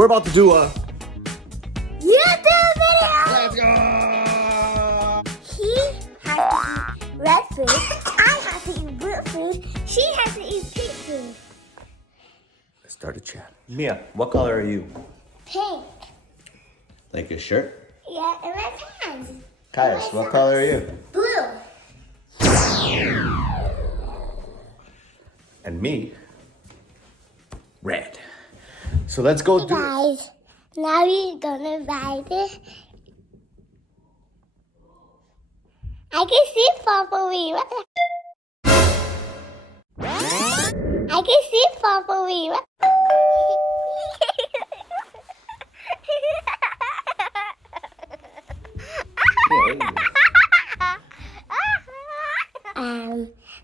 we're about to do a YouTube video. Let's go! He has to eat red food. I have to eat blue food. She has to eat pink food. Let's start a chat. Mia, what color are you? Pink. Like your shirt? Yeah, and my pants. Kaius, what color are you? Blue. And me, red. So let's go do it. Guys, now we're gonna ride it. I can see Papa Wee. I can see Papa Wee.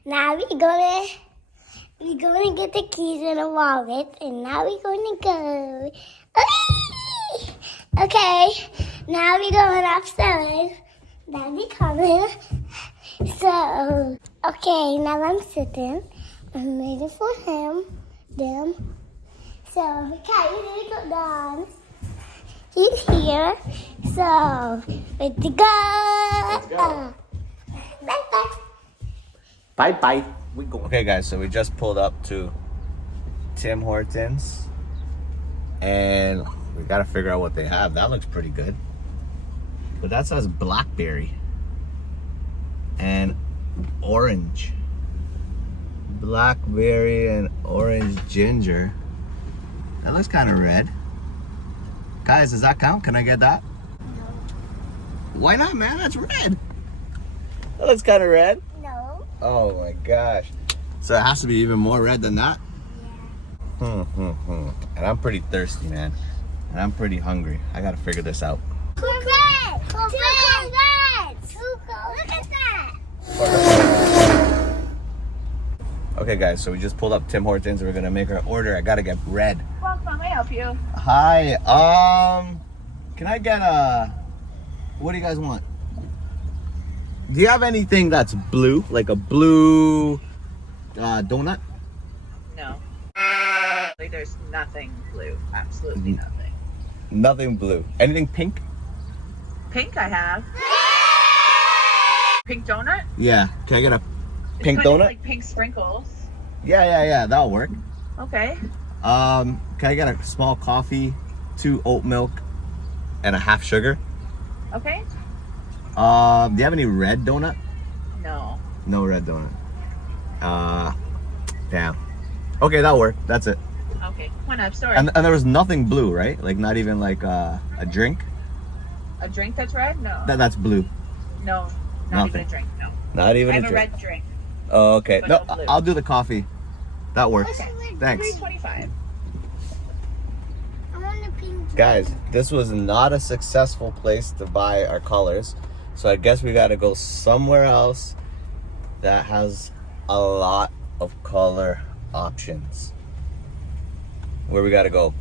Now we're gonna get the keys in a wallet, and now we're gonna go. Okay, now we're going upstairs. Daddy coming. So, okay, now I'm sitting. I'm waiting for them. So, okay, we need to go down. He's here. So, ready to go. Let's go. Bye-bye. Bye-bye. We go. Okay, guys, so we just pulled up to Tim Hortons. And we gotta figure out what they have. That looks pretty good. But that says blackberry and orange. Blackberry and orange ginger. That looks kind of red. Guys, does that count? Can I get that? No. Why not, man? That's red. That looks kind of red. No. Oh my gosh. So it has to be even more red than that? Yeah. And I'm pretty thirsty, man. And I'm pretty hungry. I gotta figure this out. Corvette! Two Corvettes! Look at that! Okay, guys, so we just pulled up Tim Hortons. We're gonna make our order. I gotta get red. Welcome, may I help you? Hi, can I get what do you guys want? Do you have anything that's blue? Like a blue donut? No. There's nothing blue. Absolutely nothing. Nothing blue. Anything pink? Pink I have. Pink donut? Yeah. Can I get a pink It's kind of donut? like pink sprinkles. Yeah, that'll work. Okay. Can I get a small coffee, 2 oat milk, and a half sugar? Okay. Do you have any red donut? No. No red donut. Damn. Okay, that'll work. That's it. Okay. One up. Sorry. And there was nothing blue, right? Like not even like a drink? A drink that's red? No. That's blue. No. Not Nothing. even a drink. No. Not even I a have a drink. red drink. Oh, okay. but No, no blue. I'll do the coffee. That works. Okay. Thanks. $3.25. I want a pink. Guys, this was not a successful place to buy our colors. So I guess we gotta go somewhere else that has a lot of color options. Where we gotta go?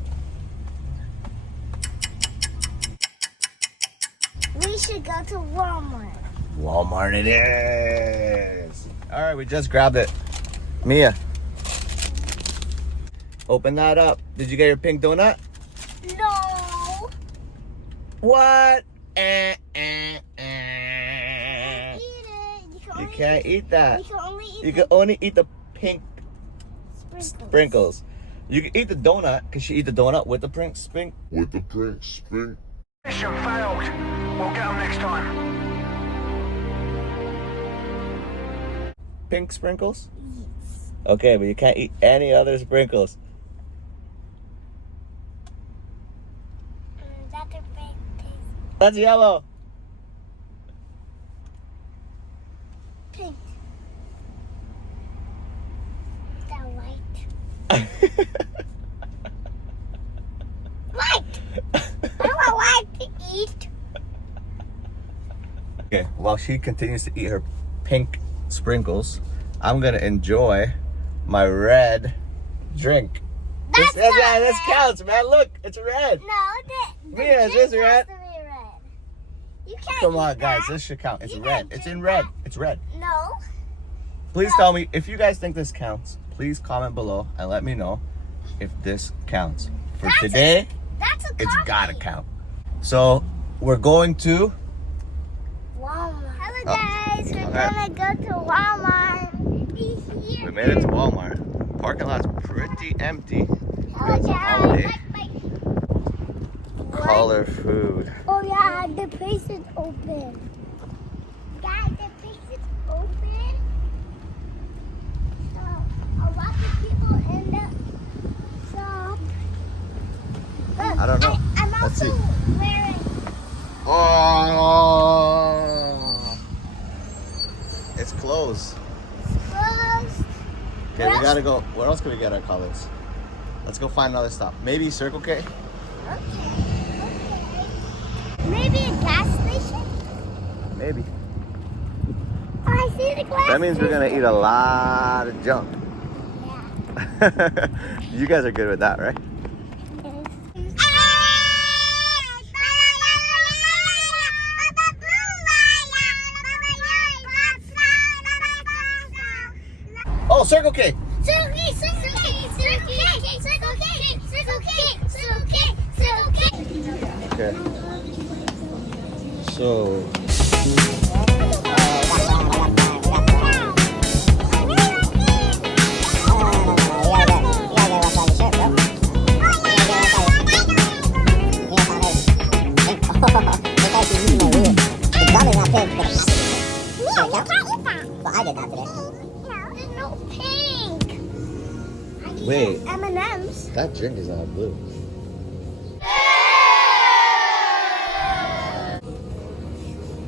We should go to Walmart. Walmart it is. All right, we just grabbed it. Mia, open that up. Did you get your pink donut? No. What? Eat it. You can't eat that. You can only eat You can only eat the pink the sprinkles. You can eat the donut. Can she eat the donut with the pink sprinkle? With the pink spring. Mission failed. We'll get them next time. Pink sprinkles? Okay, but you can't eat any other sprinkles. That's a pink taste. That's yellow. Pink. Is that white? White! I want white to eat. Okay, while she continues to eat her pink sprinkles, I'm gonna enjoy my red drink. That's This not counts, man. Look, it's red. No, the Mia, is drink this red? has to be red. You can't Come on, eat guys, that. this should count. It's You red. can't It's drink in red. that. It's red. No. Please No. tell me if you guys think this counts. Please comment below and let me know if this counts. For That's today, That's a coffee. It's gotta count. So we're going to Walmart. Hello guys, we're gonna go to Walmart. We made it to Walmart. Parking lot's pretty empty. Hello It's a guys. holiday. Color food. Oh yeah, the place is open. Guys, the place is open. So a lot of people in the shop. Look, I don't know. I'm Let's also see. wearing. Oh, it's closed. Clothes. Okay, we gotta go. Where else can we get our colors? Let's go find another stop. Maybe Circle K? Okay. Maybe a gas station? Maybe. Oh, I see the glass. That means we're gonna eat a lot of junk. Yeah. You guys are good with that, right? Oh, Circle K. Okay. So. Wait, M&M's. that drink is all blue.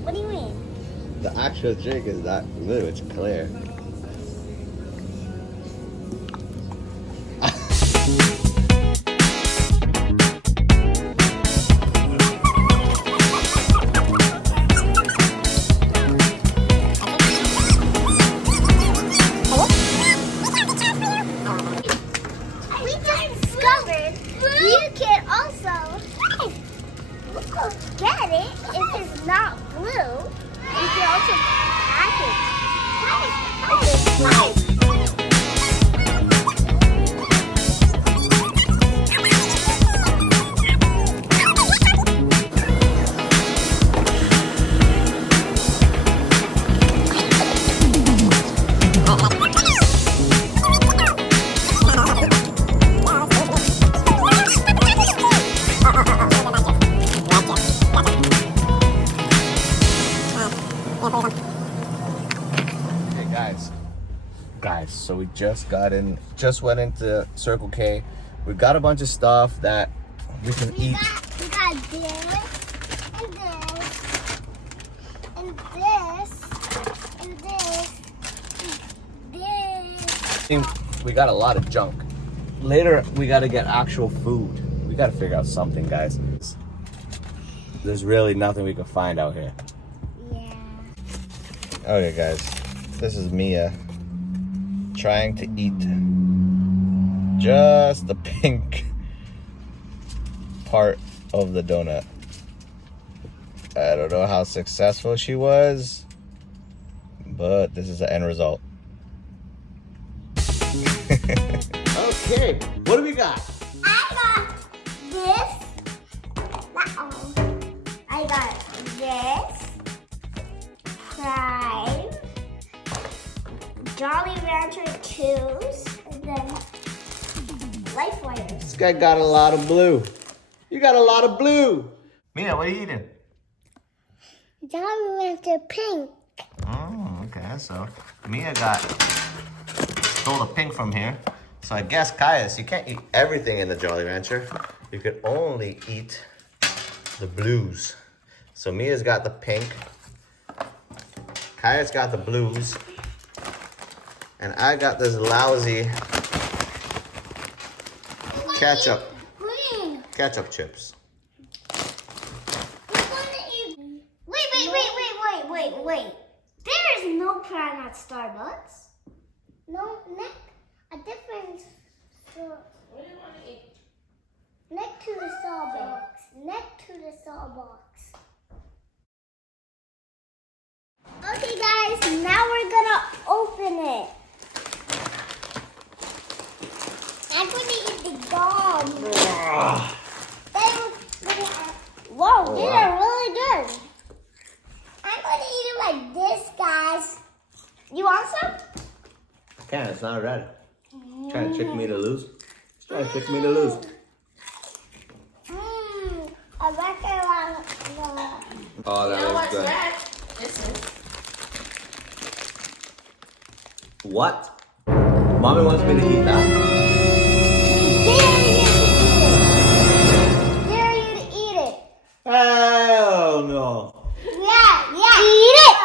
What do you mean? The actual drink is not blue, it's clear. We just discovered you can also get it if it's not blue. You can also package. Guys. Guys, so we just went into Circle K. We got a bunch of stuff that we can eat. We got this, and this, and this, and this. We got a lot of junk. Later, we gotta get actual food. We gotta figure out something, guys. There's really nothing we can find out here. Yeah. Okay, guys, this is Mia trying to eat just the pink part of the donut. I don't know how successful she was, but this is the end result. Okay, what do we got? I got this. I got this. Prime. Jolly Rancher 2s. And then Life Wires. This guy got a lot of blue. You got a lot of blue. Mia, what are you eating? Jolly Rancher pink. Oh, okay. So Mia stole the pink from here. So I guess, Caius, you can't eat everything in the Jolly Rancher. You could only eat the blues. So Mia's got the pink. Caius got the blues. And I got this lousy Green. ketchup chips. Wait. There is no prime at Starbucks. No, a different store. What do you want to eat? Next to the Starbucks. Okay, guys, now we're gonna open it. I'm gonna eat the gum. Then It's not red. Trying to trick me to lose. It's trying to trick me to lose. I reckon Oh, that You know is what's good. red? This is. What? Mommy wants me to eat that. dare you to eat it. Hell no. Yeah. Eat it.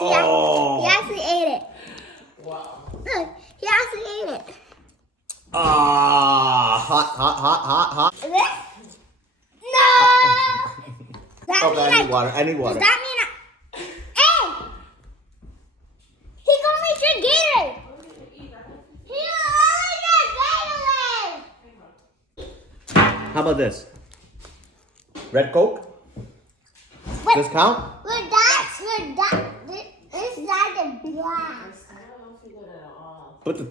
Oh. He actually ate it. Wow. Look, he actually ate it. Ah, hot. Is it? No! That Okay, mean I need water. I need water. Does that mean Hey! He can only drink Gatorade! He only drinks Gatorade! How about this? Red Coke? Wait. Does count? This is not the glass. Put the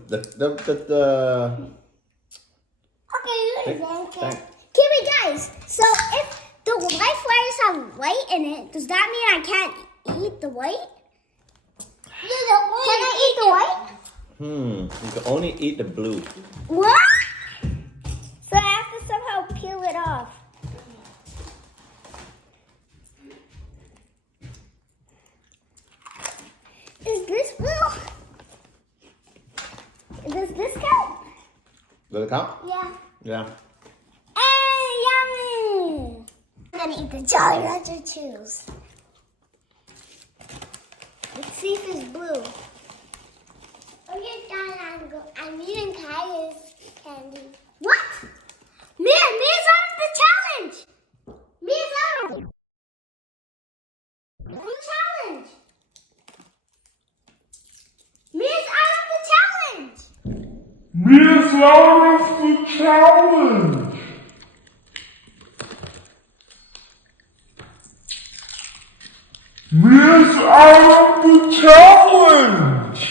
Okay, you Thank- understand. thank- Kiwi guys, so if the life wires have white in it, does that mean I can't eat the white? Can I eat the white? You can only eat the blue. What? So I have to somehow peel it off. Is this blue? Does this count? Does it count? Yeah. Yeah. Hey, yummy! I'm gonna eat the Jolly Rancher Chews. Let's see if it's blue. Okay, Dad, I'm eating Kaya's candy. What? Mia's out of the challenge! Mia's out of the challenge! Mia's out of the challenge! Mia's out of the challenge. Mia's out of the challenge.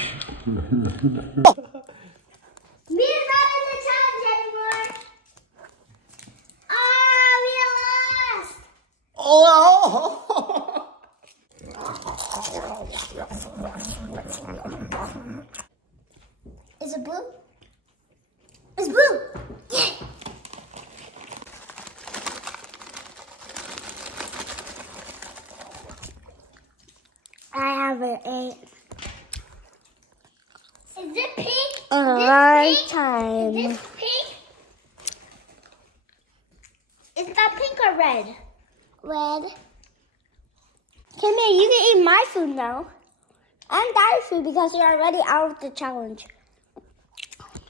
Mia's not in the challenge anymore! Oh, we lost! Oh! Is it blue? It's blue! Yeah. I haven't ate. Is it pink? A long time. Is this pink? Is that pink or red? Red. Come here, you can eat my food now. And Daddy's food because you're already out of the challenge.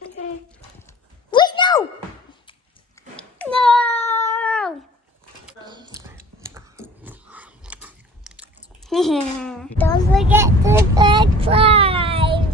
Okay. Wait, no! No! Don't forget to subscribe.